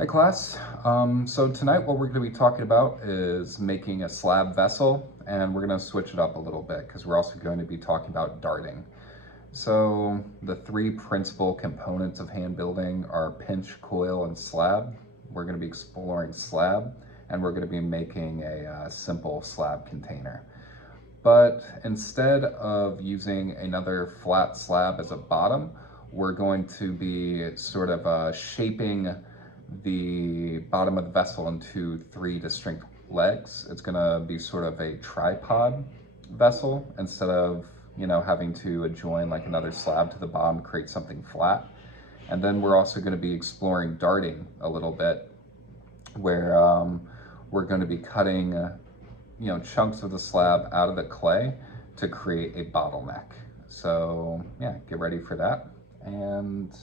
Hi class. So tonight what we're going to be talking about is making a slab vessel, and we're going to switch it up a little bit because we're also going to be talking about darting. So the three principal components of hand building are pinch, coil, and slab. We're going to be exploring slab, and we're going to be making a simple slab container. But instead of using another flat slab as a bottom, we're going to be sort of shaping the bottom of the vessel into three distinct legs. It's gonna be sort of a tripod vessel instead of, having to join like another slab to the bottom to create something flat. And then we're also gonna be exploring darting a little bit, where we're gonna be cutting chunks of the slab out of the clay to create a bottleneck. So yeah, get ready for that. And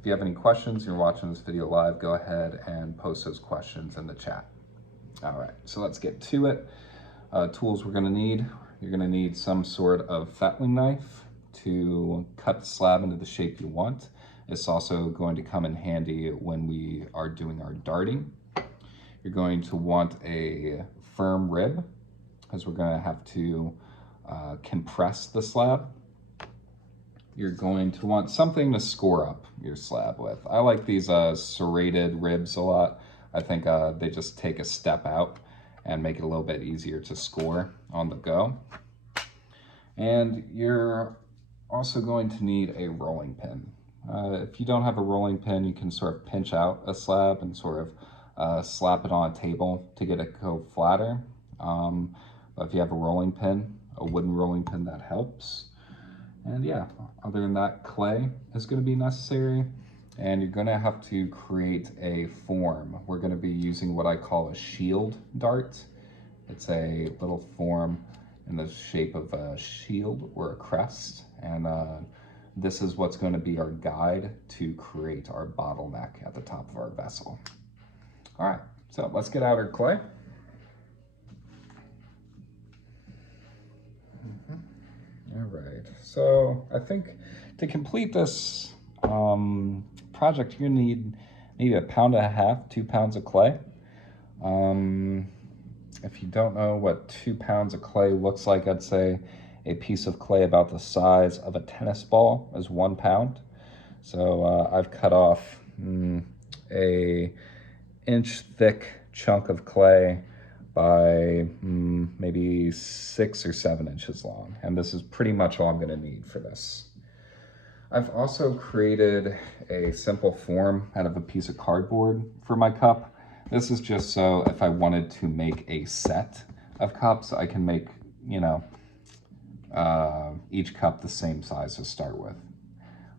if you have any questions, you're watching this video live, go ahead and post those questions in the chat. All right, so let's get to it. Tools we're gonna need. You're gonna need some sort of fettling knife to cut the slab into the shape you want. It's also going to come in handy when we are doing our darting. You're going to want a firm rib, because we're gonna have to compress the slab. You're going to want something to score up your slab with. I like these serrated ribs a lot. I think they just take a step out and make it a little bit easier to score on the go. And you're also going to need a rolling pin. If you don't have a rolling pin, you can sort of pinch out a slab and sort of slap it on a table to get it go flatter. But if you have a rolling pin, a wooden rolling pin, that helps. And yeah, other than that, clay is going to be necessary, and you're going to have to create a form. We're going to be using what I call a shield dart. It's a little form in the shape of a shield or a crest, and this is what's going to be our guide to create our bottleneck at the top of our vessel. All right, so let's get out our clay. All right, so I think to complete this project, you're gonna need maybe 1.5 pounds, 2 pounds of clay. If you don't know what 2 pounds of clay looks like, I'd say a piece of clay about the size of a tennis ball is 1 pound. So I've cut off a inch thick chunk of clay by maybe 6 or 7 inches long. And this is pretty much all I'm gonna need for this. I've also created a simple form out of a piece of cardboard for my cup. This is just so if I wanted to make a set of cups, I can make, each cup the same size to start with.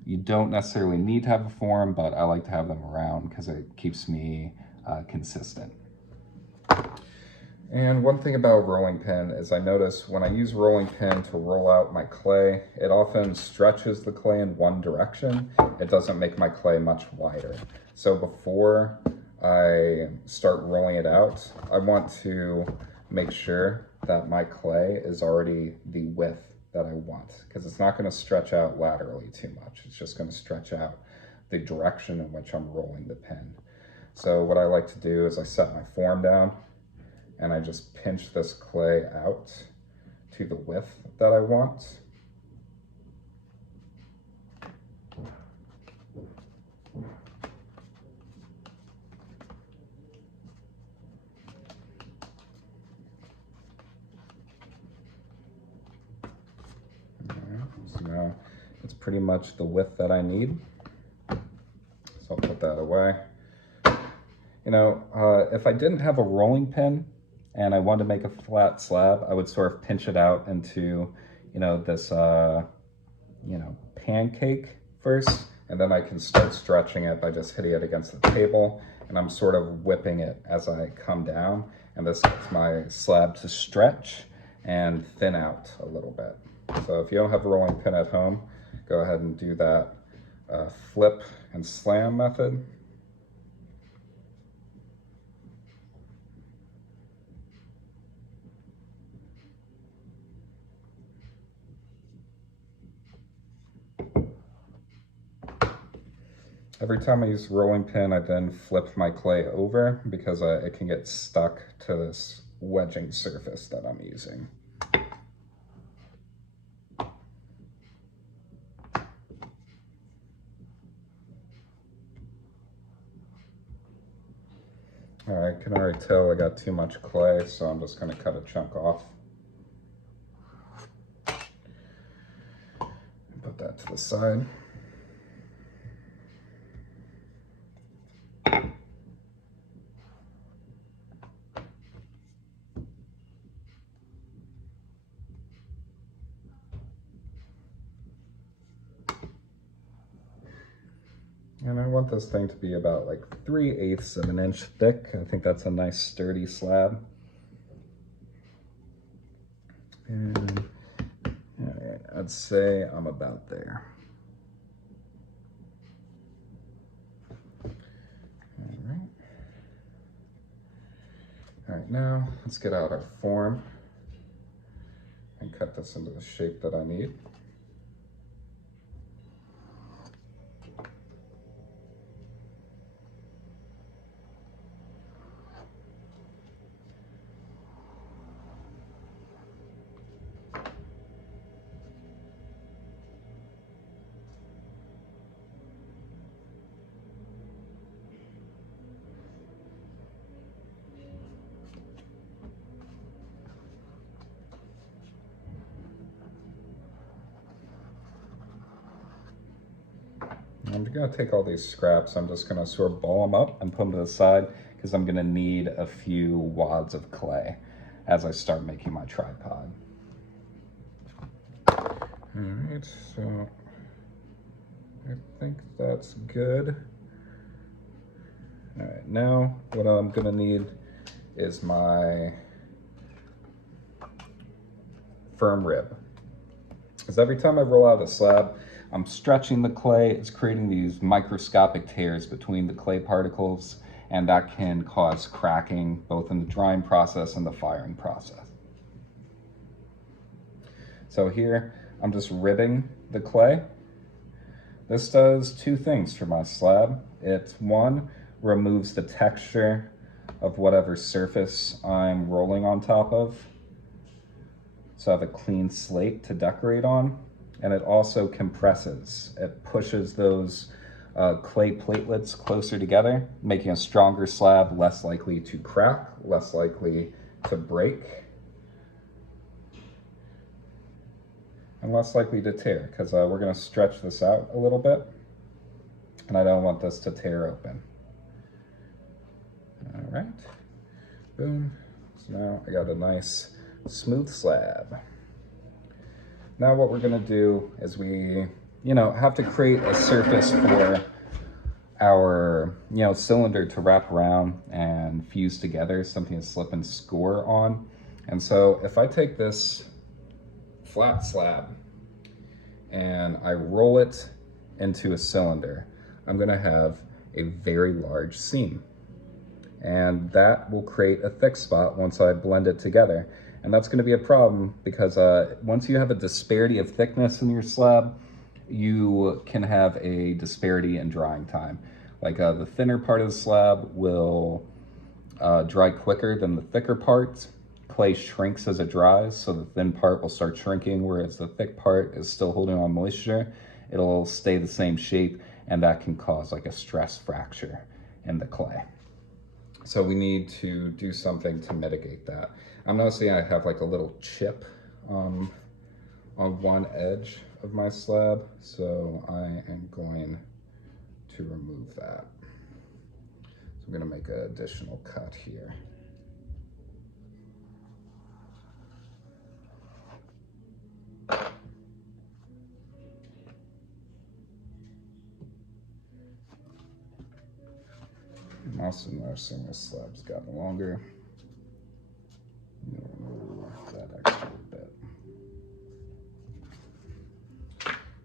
You don't necessarily need to have a form, but I like to have them around because it keeps me consistent. And one thing about rolling pin is I notice when I use rolling pin to roll out my clay, it often stretches the clay in one direction. It doesn't make my clay much wider. So before I start rolling it out, I want to make sure that my clay is already the width that I want, because it's not going to stretch out laterally too much. It's just going to stretch out the direction in which I'm rolling the pin. So what I like to do is I set my form down, and I just pinch this clay out to the width that I want. So now it's pretty much the width that I need. So I'll put that away. If I didn't have a rolling pin and I wanted to make a flat slab, I would sort of pinch it out into, this, pancake first, and then I can start stretching it by just hitting it against the table, and I'm sort of whipping it as I come down, and this gets my slab to stretch and thin out a little bit. So if you don't have a rolling pin at home, go ahead and do that flip and slam method. Every time I use the rolling pin, I then flip my clay over because it can get stuck to this wedging surface that I'm using. All right, I can already tell I got too much clay, so I'm just going to cut a chunk off. Put that to the side. And I want this thing to be about like 3/8 of an inch thick. I think that's a nice sturdy slab. And all right, I'd say I'm about there. All right, now let's get out our form and cut this into the shape that I need. I'm gonna take all these scraps, I'm just gonna sort of ball them up and put them to the side because I'm gonna need a few wads of clay as I start making my tripod. All right, so I think that's good. All right, now what I'm gonna need is my firm rib. Because every time I roll out a slab, I'm stretching the clay, it's creating these microscopic tears between the clay particles, and that can cause cracking both in the drying process and the firing process. So here, I'm just ribbing the clay. This does two things for my slab. It, one, removes the texture of whatever surface I'm rolling on top of, so I have a clean slate to decorate on. And it also compresses. It pushes those clay platelets closer together, making a stronger slab, less likely to crack, less likely to break, and less likely to tear, because we're gonna stretch this out a little bit, and I don't want this to tear open. All right, boom. So now I got a nice smooth slab. Now what we're gonna do is we, have to create a surface for our, cylinder to wrap around and fuse together, something to slip and score on. And so if I take this flat slab and I roll it into a cylinder, I'm gonna have a very large seam. And that will create a thick spot once I blend it together. And that's gonna be a problem because once you have a disparity of thickness in your slab, you can have a disparity in drying time. Like the thinner part of the slab will dry quicker than the thicker part. Clay shrinks as it dries, so the thin part will start shrinking, whereas the thick part is still holding on moisture. It'll stay the same shape, and that can cause like a stress fracture in the clay. So we need to do something to mitigate that. I'm noticing I have like a little chip on one edge of my slab, so I am going to remove that. So I'm gonna make an additional cut here. I'm also noticing this slab's gotten longer. Remove that extra bit.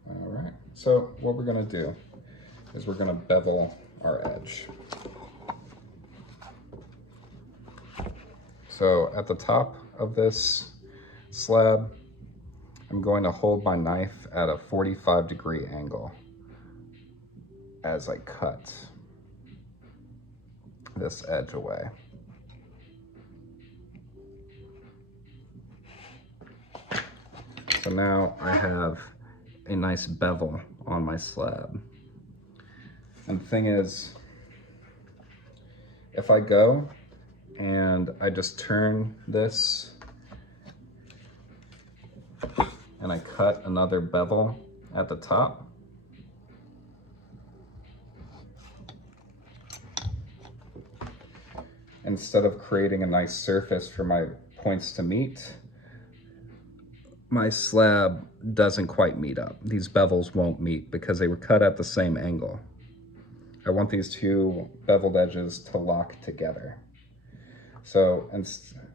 All right, so what we're gonna do is we're gonna bevel our edge. So at the top of this slab, I'm going to hold my knife at a 45-degree angle. as I cut this edge away. So now I have a nice bevel on my slab. And the thing is, if I go and I just turn this and I cut another bevel at the top, instead of creating a nice surface for my points to meet, my slab doesn't quite meet up. These bevels won't meet because they were cut at the same angle. I want these two beveled edges to lock together. So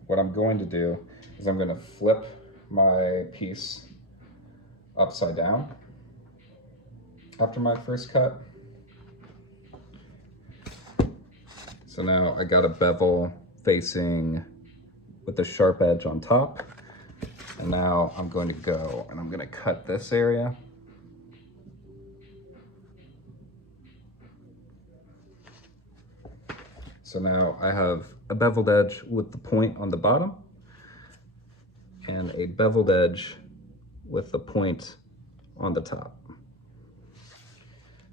what I'm going to do is I'm going to flip my piece upside down after my first cut. So now I got a bevel facing with the sharp edge on top. And now I'm going to go and I'm going to cut this area. So now I have a beveled edge with the point on the bottom and a beveled edge with the point on the top.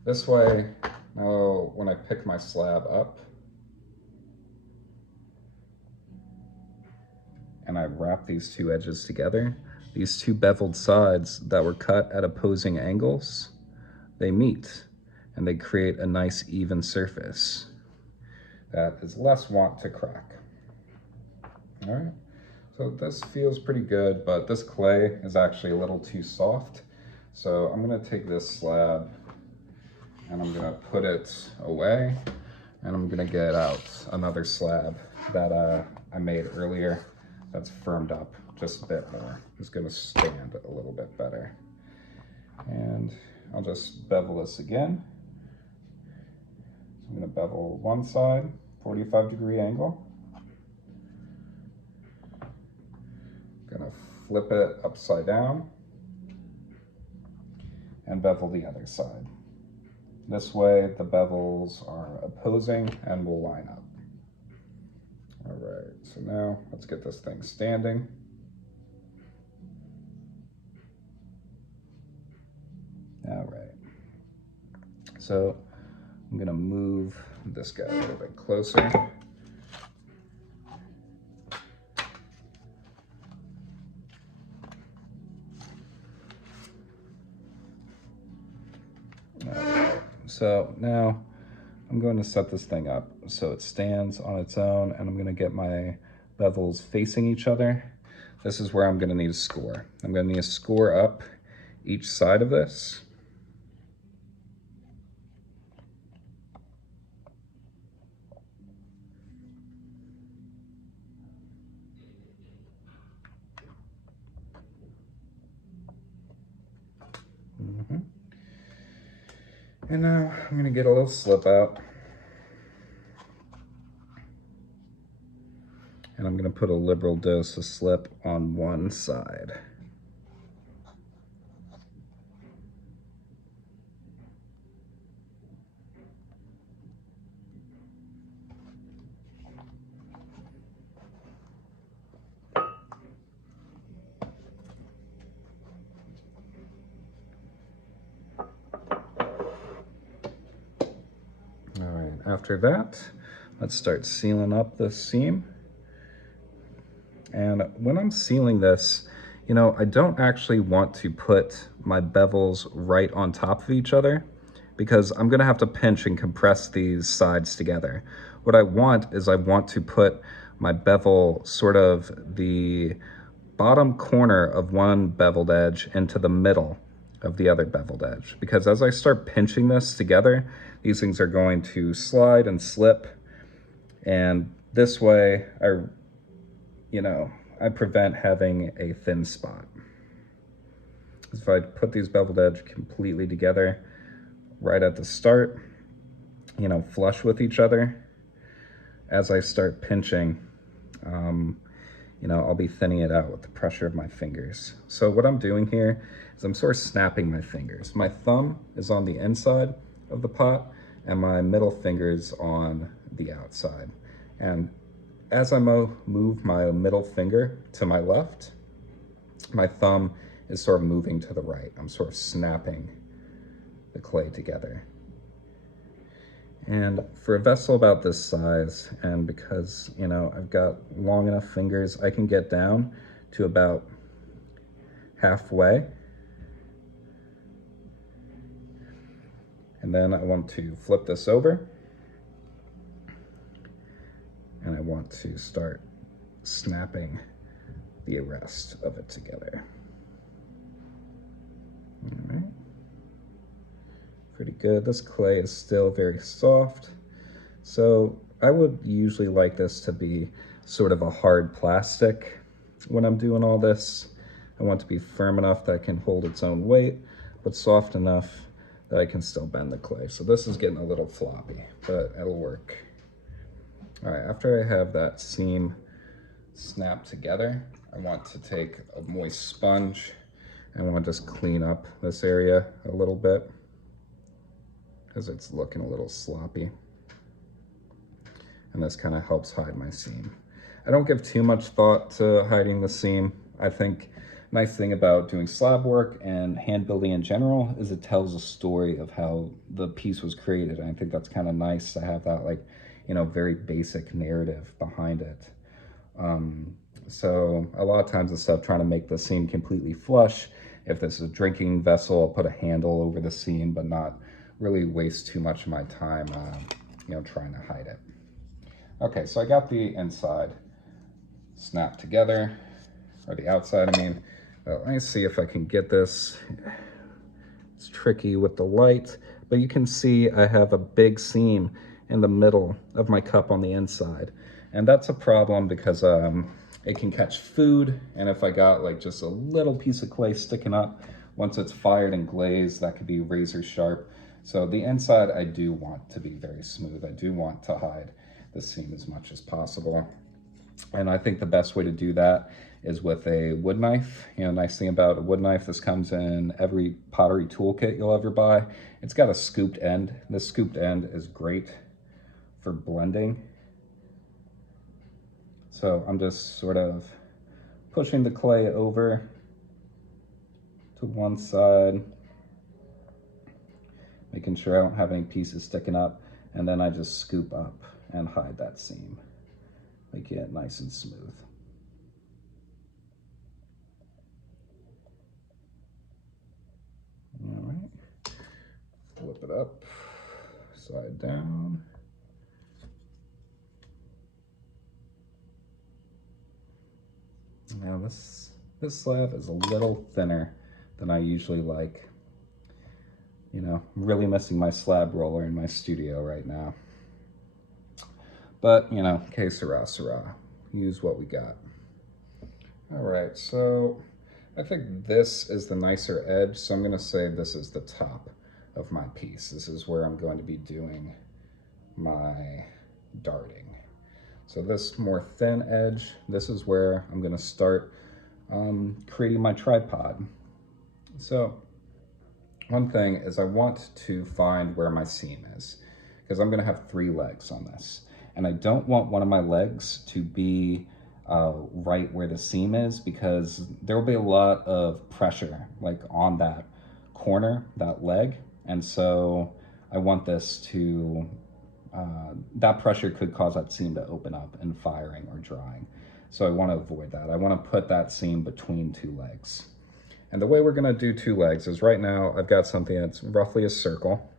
This way, now when I pick my slab up and I wrap these two edges together, these two beveled sides that were cut at opposing angles, they meet and they create a nice even surface that is less wont to crack. All right, so this feels pretty good, but this clay is actually a little too soft. So I'm gonna take this slab and I'm gonna put it away, and I'm gonna get out another slab that I made earlier that's firmed up just a bit more. It's gonna stand a little bit better. And I'll just bevel this again. So I'm gonna bevel one side, 45-degree angle. Gonna flip it upside down and bevel the other side. This way the bevels are opposing and will line up. All right, so now let's get this thing standing. All right, so I'm gonna move this guy a little bit closer. All right, so now I'm going to set this thing up so it stands on its own, and I'm going to get my bevels facing each other. This is where I'm going to need a score. I'm going to need a score up each side of this. And now I'm going to get a little slip out. And I'm going to put a liberal dose of slip on one side. All right, after that, let's start sealing up this seam. And when I'm sealing this, you know, I don't actually want to put my bevels right on top of each other because I'm gonna have to pinch and compress these sides together. What I want is I want to put my bevel sort of the bottom corner of one beveled edge into the middle of the other beveled edge. Because as I start pinching this together, these things are going to slide and slip. And this way, I prevent having a thin spot. If I put these beveled edge completely together right at the start, flush with each other, as I start pinching, I'll be thinning it out with the pressure of my fingers. So what I'm doing here is I'm sort of snapping my fingers. My thumb is on the inside, of the pot, and my middle finger's on the outside. And as I move my middle finger to my left, my thumb is sort of moving to the right. I'm sort of snapping the clay together. And for a vessel about this size, and because, you know, I've got long enough fingers, I can get down to about halfway. And then I want to flip this over, and I want to start snapping the rest of it together. All right. Pretty good. This clay is still very soft, so I would usually like this to be sort of a hard plastic when I'm doing all this. I want it to be firm enough that it can hold its own weight, but soft enough that I can still bend the clay. So this is getting a little floppy, but it'll work. All right, after I have that seam snapped together, I want to take a moist sponge and I want to just clean up this area a little bit because it's looking a little sloppy. And this kind of helps hide my seam. I don't give too much thought to hiding the seam. I think nice thing about doing slab work and hand building in general is it tells a story of how the piece was created. And I think that's kind of nice to have that, like, you know, very basic narrative behind it. So a lot of times instead of trying to make the seam completely flush, if this is a drinking vessel, I'll put a handle over the seam, but not really waste too much of my time, you know, trying to hide it. Okay, so I got the inside snapped together, or the outside, I mean. Let me see if I can get this. It's tricky with the light, but you can see I have a big seam in the middle of my cup on the inside. And that's a problem because it can catch food, and if I got like just a little piece of clay sticking up, once it's fired and glazed, that could be razor sharp. So the inside I do want to be very smooth. I do want to hide the seam as much as possible. And I think the best way to do that is with a wood knife. You know, nice thing about a wood knife, this comes in every pottery toolkit you'll ever buy. It's got a scooped end. This scooped end is great for blending. So I'm just sort of pushing the clay over to one side, making sure I don't have any pieces sticking up, and then I just scoop up and hide that seam, make it nice and smooth. All right, flip it up, side down. Now this slab is a little thinner than I usually like. You know, I'm really missing my slab roller in my studio right now. But, you know, que sera, sera. Use what we got. All right, so I think this is the nicer edge, so I'm gonna say this is the top of my piece. This is where I'm going to be doing my darting. So this more thin edge, this is where I'm gonna start creating my tripod. So one thing is I want to find where my seam is, because I'm gonna have 3 legs on this. And I don't want one of my legs to be right where the seam is, because there will be a lot of pressure like on that corner, that leg. And so I want this to, that pressure could cause that seam to open up in firing or drying. So I want to avoid that. I want to put that seam between 2 legs. And the way we're going to do 2 legs is right now I've got something that's roughly a circle.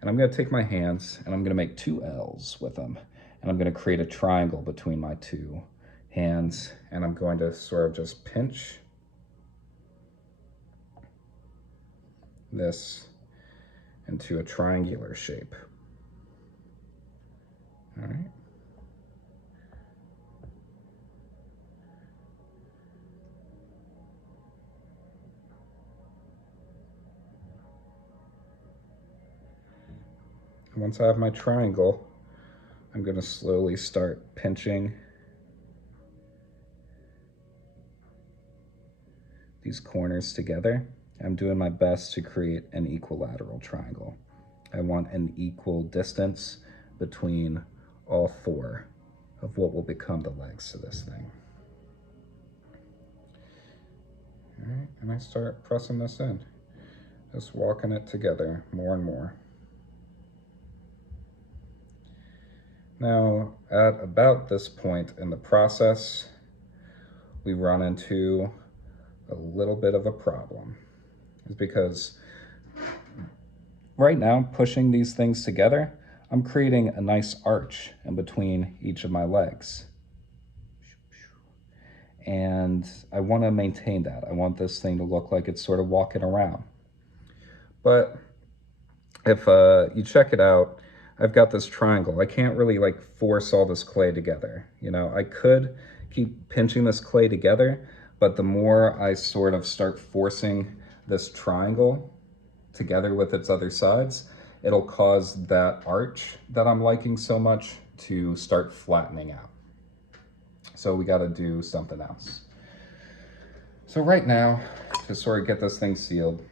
And I'm going to take my hands and I'm going to make 2 L's with them. And I'm going to create a triangle between my 2 hands. And I'm going to sort of just pinch this into a triangular shape. All right. Once I have my triangle, I'm going to slowly start pinching these corners together. I'm doing my best to create an equilateral triangle. I want an equal distance between all four of what will become the legs to this thing. All right, and I start pressing this in, just walking it together more and more. Now, at about this point in the process, we run into a little bit of a problem. It's because right now, pushing these things together, I'm creating a nice arch in between each of my legs. And I want to maintain that. I want this thing to look like it's sort of walking around. But if you check it out, I've got this triangle. I can't really like force all this clay together. You know, I could keep pinching this clay together, but the more I sort of start forcing this triangle together with its other sides, it'll cause that arch that I'm liking so much to start flattening out. So we got to do something else. So right now, to sort of get this thing sealed,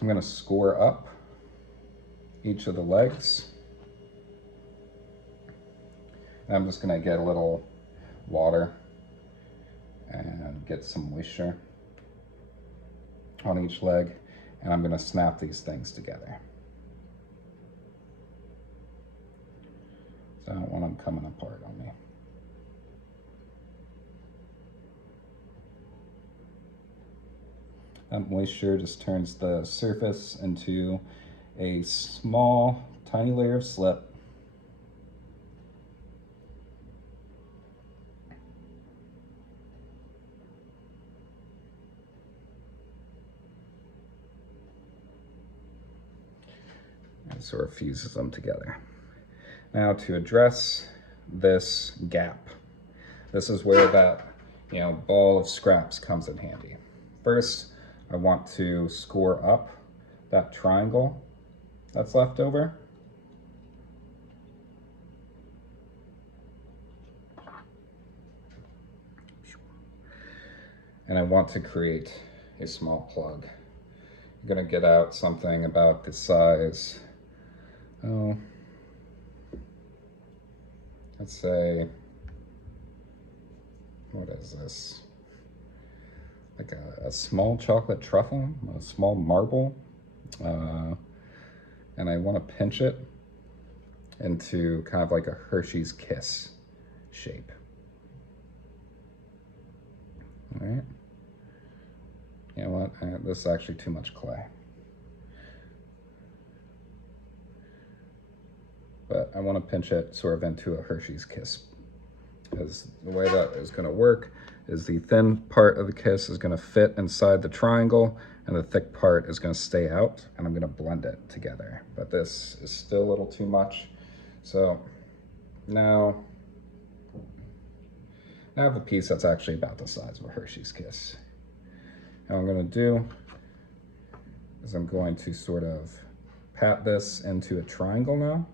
I'm going to score up each of the legs. And I'm just going to get a little water and get some moisture on each leg, and I'm going to snap these things together. So I don't want them coming apart on me. That moisture just turns the surface into a small, tiny layer of slip. And sort of fuses them together. Now to address this gap, this is where that, ball of scraps comes in handy. First, I want to score up that triangle that's left over. And I want to create a small plug. I'm gonna get out something about the size, let's say, what is this? Like a small chocolate truffle, a small marble. And I want to pinch it into kind of like a Hershey's Kiss shape. All right. You know what? This is actually too much clay. But I want to pinch it sort of into a Hershey's Kiss. Because the way that is going to work is the thin part of the kiss is going to fit inside the triangle, and the thick part is going to stay out, and I'm going to blend it together. But this is still a little too much. So now I have a piece that's actually about the size of a Hershey's Kiss. And what I'm going to do is I'm going to sort of pat this into a triangle now.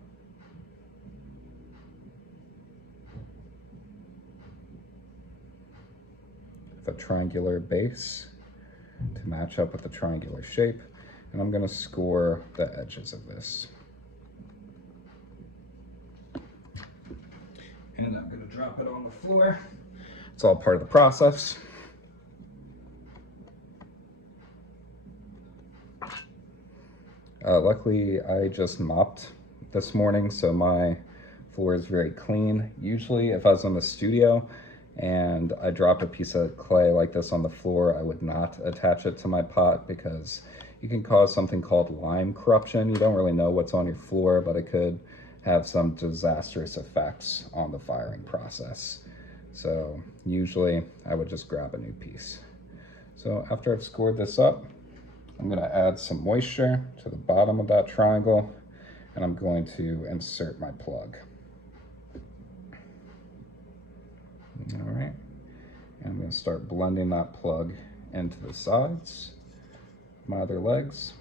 A triangular base to match up with the triangular shape, and I'm going to score the edges of this. And I'm going to drop it on the floor. It's all part of the process. Luckily, I just mopped this morning, so my floor is very clean. Usually, if I was in the studio and I drop a piece of clay like this on the floor, I would not attach it to my pot because you can cause something called lime corruption. You don't really know what's on your floor, but it could have some disastrous effects on the firing process. So usually I would just grab a new piece. So after I've scored this up, I'm going to add some moisture to the bottom of that triangle, and I'm going to insert my plug. All right, and I'm going to start blending that plug into the sides of my other legs.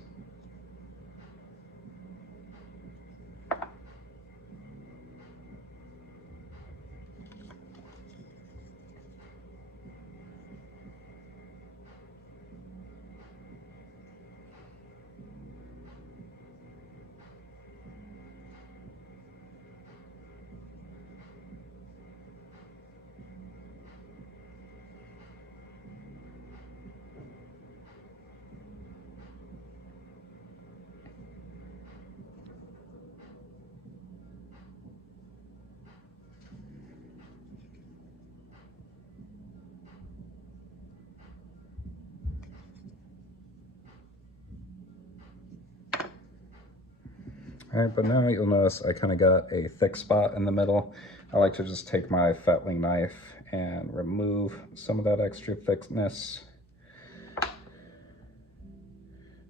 All right, but now you'll notice I kind of got a thick spot in the middle. I like to just take my fettling knife and remove some of that extra thickness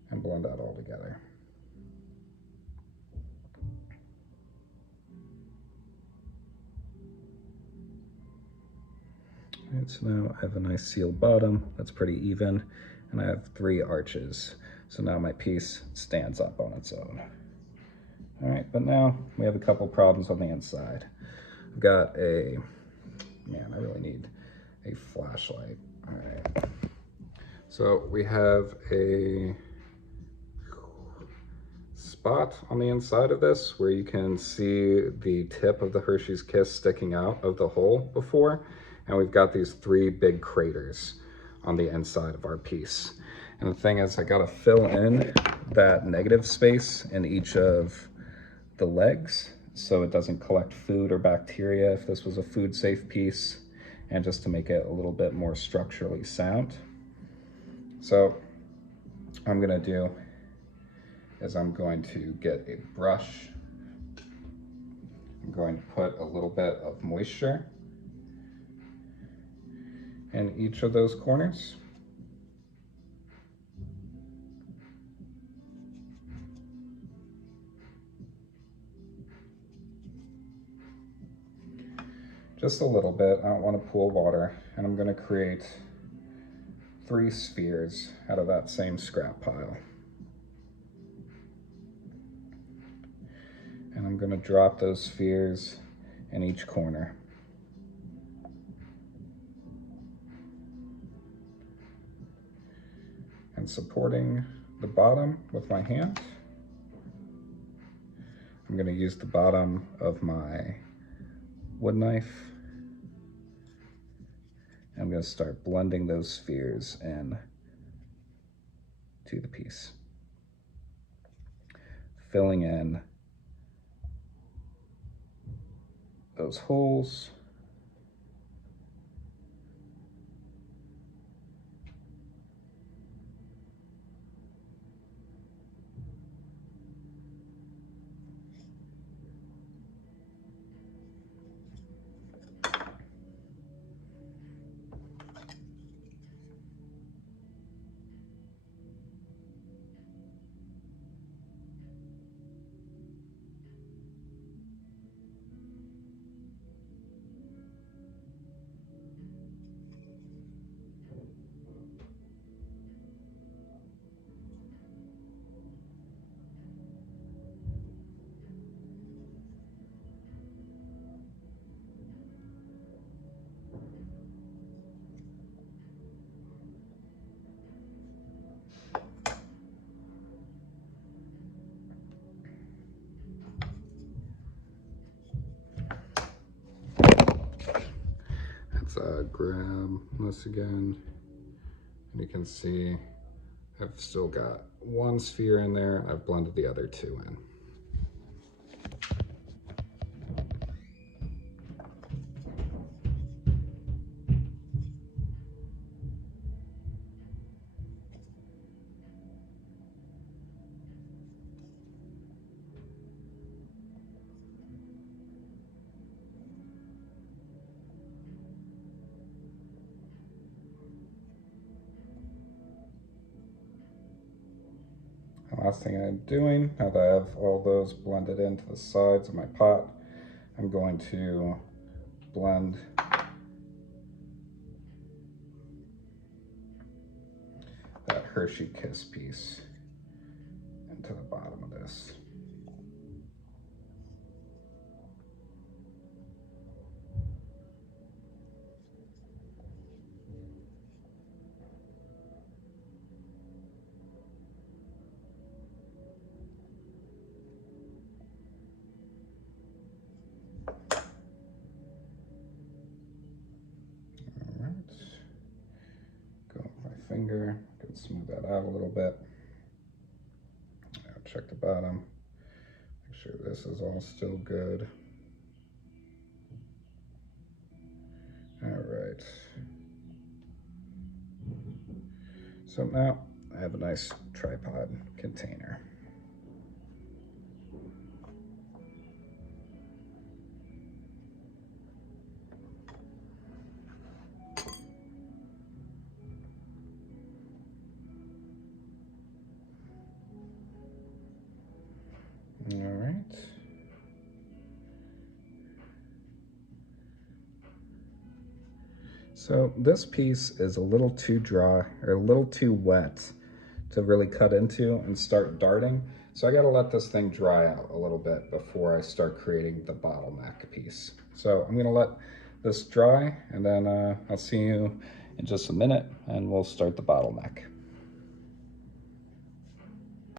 and blend that all together. All right, so now I have a nice sealed bottom that's pretty even, and I have 3 arches. So now my piece stands up on its own. All right, but now we have a couple problems on the inside. I've got a, man, I really need a flashlight. All right. So we have a spot on the inside of this where you can see the tip of the Hershey's Kiss sticking out of the hole before. And we've got these 3 big craters on the inside of our piece. And the thing is, I gotta fill in that negative space in each of the legs so it doesn't collect food or bacteria if this was a food safe piece, and just to make it a little bit more structurally sound. So what I'm gonna do is I'm going to get a brush. I'm going to put a little bit of moisture in each of those corners. Just a little bit, I don't want to pool water, and I'm going to create 3 spheres out of that same scrap pile. And I'm going to drop those spheres in each corner. And supporting the bottom with my hand, I'm going to use the bottom of my wood knife. I'm going to start blending those spheres in to the piece, filling in those holes. Let's grab this again, and you can see I've still got 1 sphere in there. I've blended the other 2 in. The last thing I'm doing, now that I have all those blended into the sides of my pot, I'm going to blend that Hershey Kiss piece into the bottom of this. Go with my finger, can smooth that out a little bit. Now check the bottom, make sure this is all still good. All right. So now I have a nice tripod container. So this piece is a little too dry or a little too wet to really cut into and start darting. So I gotta let this thing dry out a little bit before I start creating the bottleneck piece. So I'm gonna let this dry, and then I'll see you in just a minute and we'll start the bottleneck.